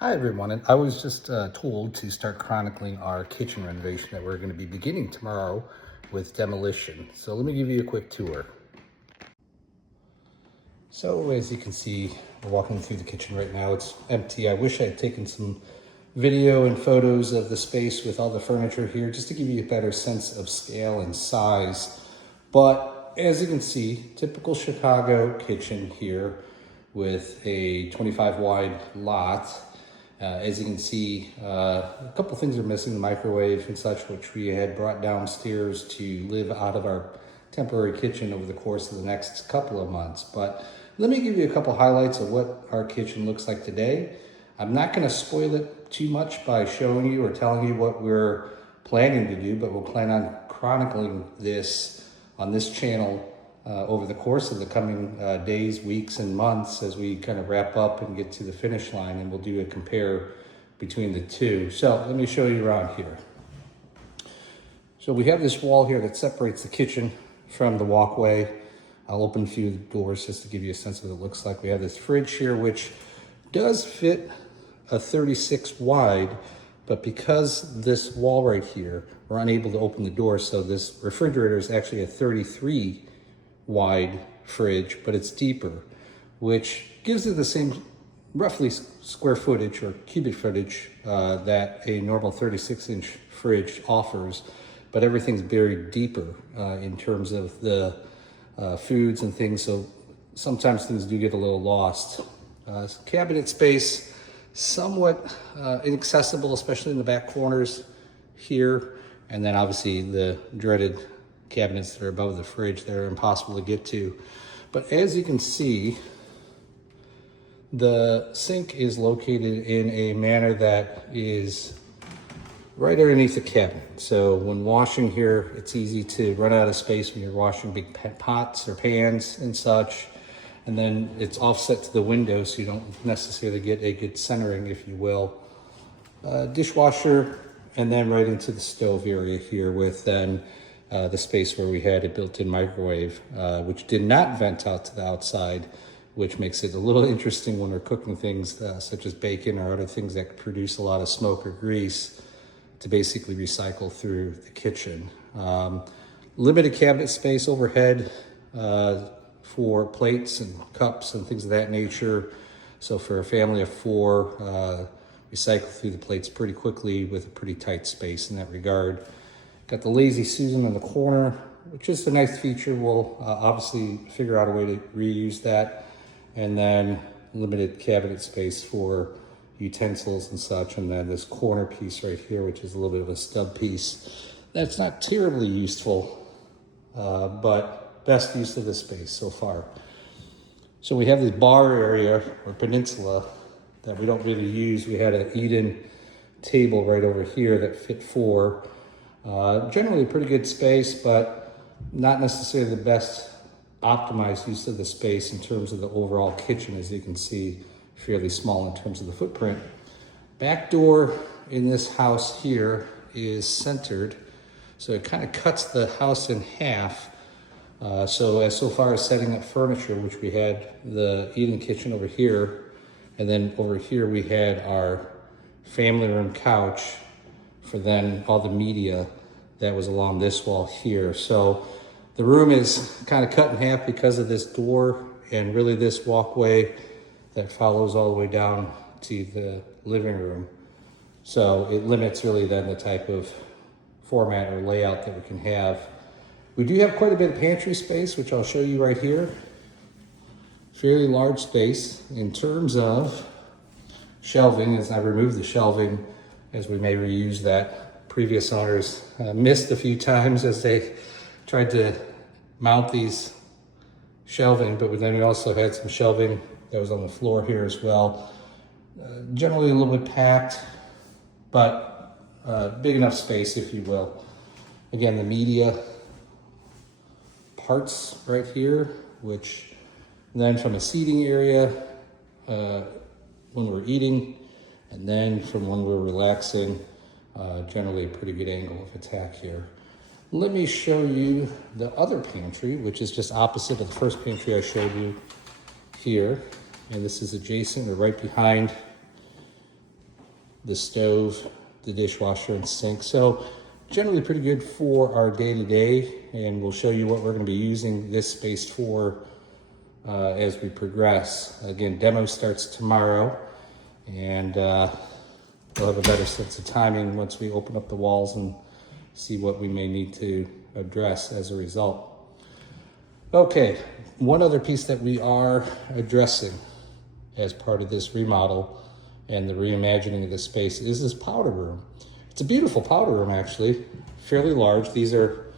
Hi everyone, and I was just told to start chronicling our kitchen renovation that we're going to be beginning tomorrow with demolition. So let me give you a quick tour. So as you can see, we're walking through the kitchen right now. It's empty. I wish I had taken some video and photos of the space with all the furniture here just to give you a better sense of scale and size. But as you can see, typical Chicago kitchen here with a 25 wide lot. As you can see, a couple things are missing, the microwave and such, which we had brought downstairs to live out of our temporary kitchen over the course of the next couple of months. But let me give you a couple highlights of what our kitchen looks like today. I'm not going to spoil it too much by showing you or telling you what we're planning to do, but we'll plan on chronicling this on this channel over the course of the coming days, weeks, and months as we kind of wrap up and get to the finish line, and we'll do a compare between the two. So let me show you around here. So we have this wall here that separates the kitchen from the walkway. I'll open a few doors just to give you a sense of what it looks like. We have this fridge here, which does fit a 36 wide, but because this wall right here, we're unable to open the door, so this refrigerator is actually a 33 wide fridge, but it's deeper, which gives it the same roughly square footage or cubic footage that a normal 36-inch fridge offers, but everything's buried deeper in terms of the foods and things, so sometimes things do get a little lost. Cabinet space, somewhat inaccessible, especially in the back corners here, and then obviously the dreaded cabinets that are above the fridge that are impossible to get to. But as you can see, the sink is located in a manner that is right underneath the cabinet. So when washing here, it's easy to run out of space when you're washing big pots or pans and such. And then it's offset to the window, so you don't necessarily get a good centering, if you will. Dishwasher, and then right into the stove area here with then the space where we had a built-in microwave, which did not vent out to the outside, which makes it a little interesting when we're cooking things such as bacon or other things that produce a lot of smoke or grease to basically recycle through the kitchen. Limited cabinet space overhead for plates and cups and things of that nature. So for a family of four, recycle through the plates pretty quickly with a pretty tight space in that regard. Got the Lazy Susan in the corner, which is a nice feature. We'll obviously figure out a way to reuse that. And then limited cabinet space for utensils and such. And then this corner piece right here, which is a little bit of a stub piece. That's not terribly useful, but best use of the space so far. So we have this bar area or peninsula that we don't really use. We had an Eden table right over here that fit four. Generally pretty good space, but not necessarily the best optimized use of the space in terms of the overall kitchen. As you can see, fairly small in terms of the footprint. Back door in this house here is centered, so it kind of cuts the house in half. So far as setting up furniture, which we had the Eden kitchen over here, and then over here we had our family room couch for then all the media that was along this wall here. So the room is kind of cut in half because of this door and really this walkway that follows all the way down to the living room. So it limits really then the type of format or layout that we can have. We do have quite a bit of pantry space, which I'll show you right here. Fairly large space in terms of shelving. As I remove the shelving, as we may reuse that. Previous owners missed a few times as they tried to mount these shelving, but then we also had some shelving that was on the floor here as well. Generally a little bit packed, but big enough space, if you will. Again, the media parts right here, which then from a seating area when we're eating, and then from when we're relaxing, generally a pretty good angle of attack here. Let me show you the other pantry, which is just opposite of the first pantry I showed you here. And this is adjacent or right behind the stove, the dishwasher, and sink. So generally pretty good for our day-to-day, and we'll show you what we're going to be using this space for as we progress. Again, demo starts tomorrow, and we'll have a better sense of timing once we open up the walls and see what we may need to address as a result. Okay, one other piece that we are addressing as part of this remodel and the reimagining of the space is this powder room. It's a beautiful powder room, actually, fairly large. These are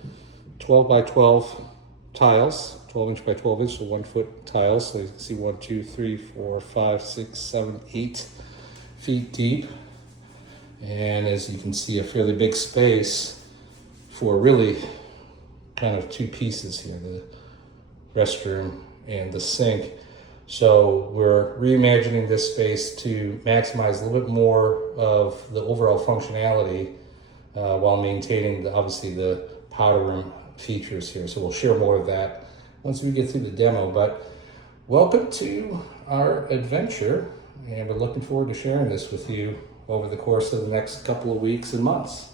12 by 12 tiles, 12 inch by 12 inch, so 1 foot tiles. So you can see 1, 2, 3, 4, 5, 6, 7, 8 feet deep. And as you can see, a fairly big space for really kind of two pieces here, the restroom and the sink. So we're reimagining this space to maximize a little bit more of the overall functionality while maintaining obviously the powder room features here. So we'll share more of that once we get through the demo. But welcome to our adventure, and we're looking forward to sharing this with you over the course of the next couple of weeks and months.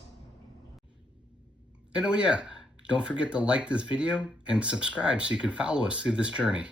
And oh yeah, don't forget to like this video and subscribe so you can follow us through this journey.